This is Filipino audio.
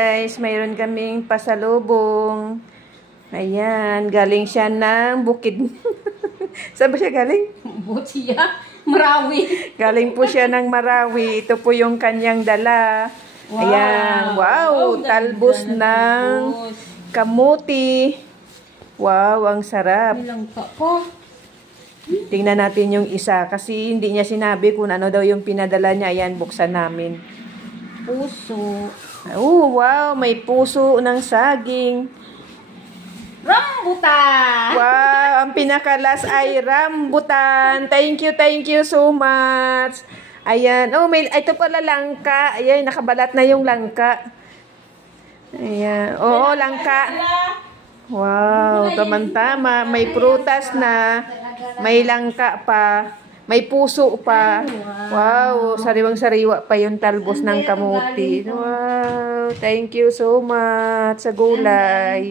Guys, mayroon kaming pasalubong. Ayan, galing siya ng bukid. Saan ba siya galing? Butia, Marawi. Galing po siya ng Marawi. Ito po yung kanyang dala. Wow. Ayan, wow, talbos ng kamuti. Wow, ang sarap. Ilang ka po? Tingnan natin yung isa kasi hindi niya sinabi kung ano daw yung pinadala niya. Ayan, buksan namin. Puso. Oh, wow, may puso ng saging. Rambutan! Wow, ang pinakalas ay rambutan. Thank you so much. Ayan, oh, ito pala langka. Ayan, nakabalat na yung langka. Ayan, oo, langka. Wow, tamang-tama. May prutas na, may langka pa, may puso pa. Wow, sariwang-sariwa pa yung talbos ng kamuti. Wow, thank you so much sa gulay.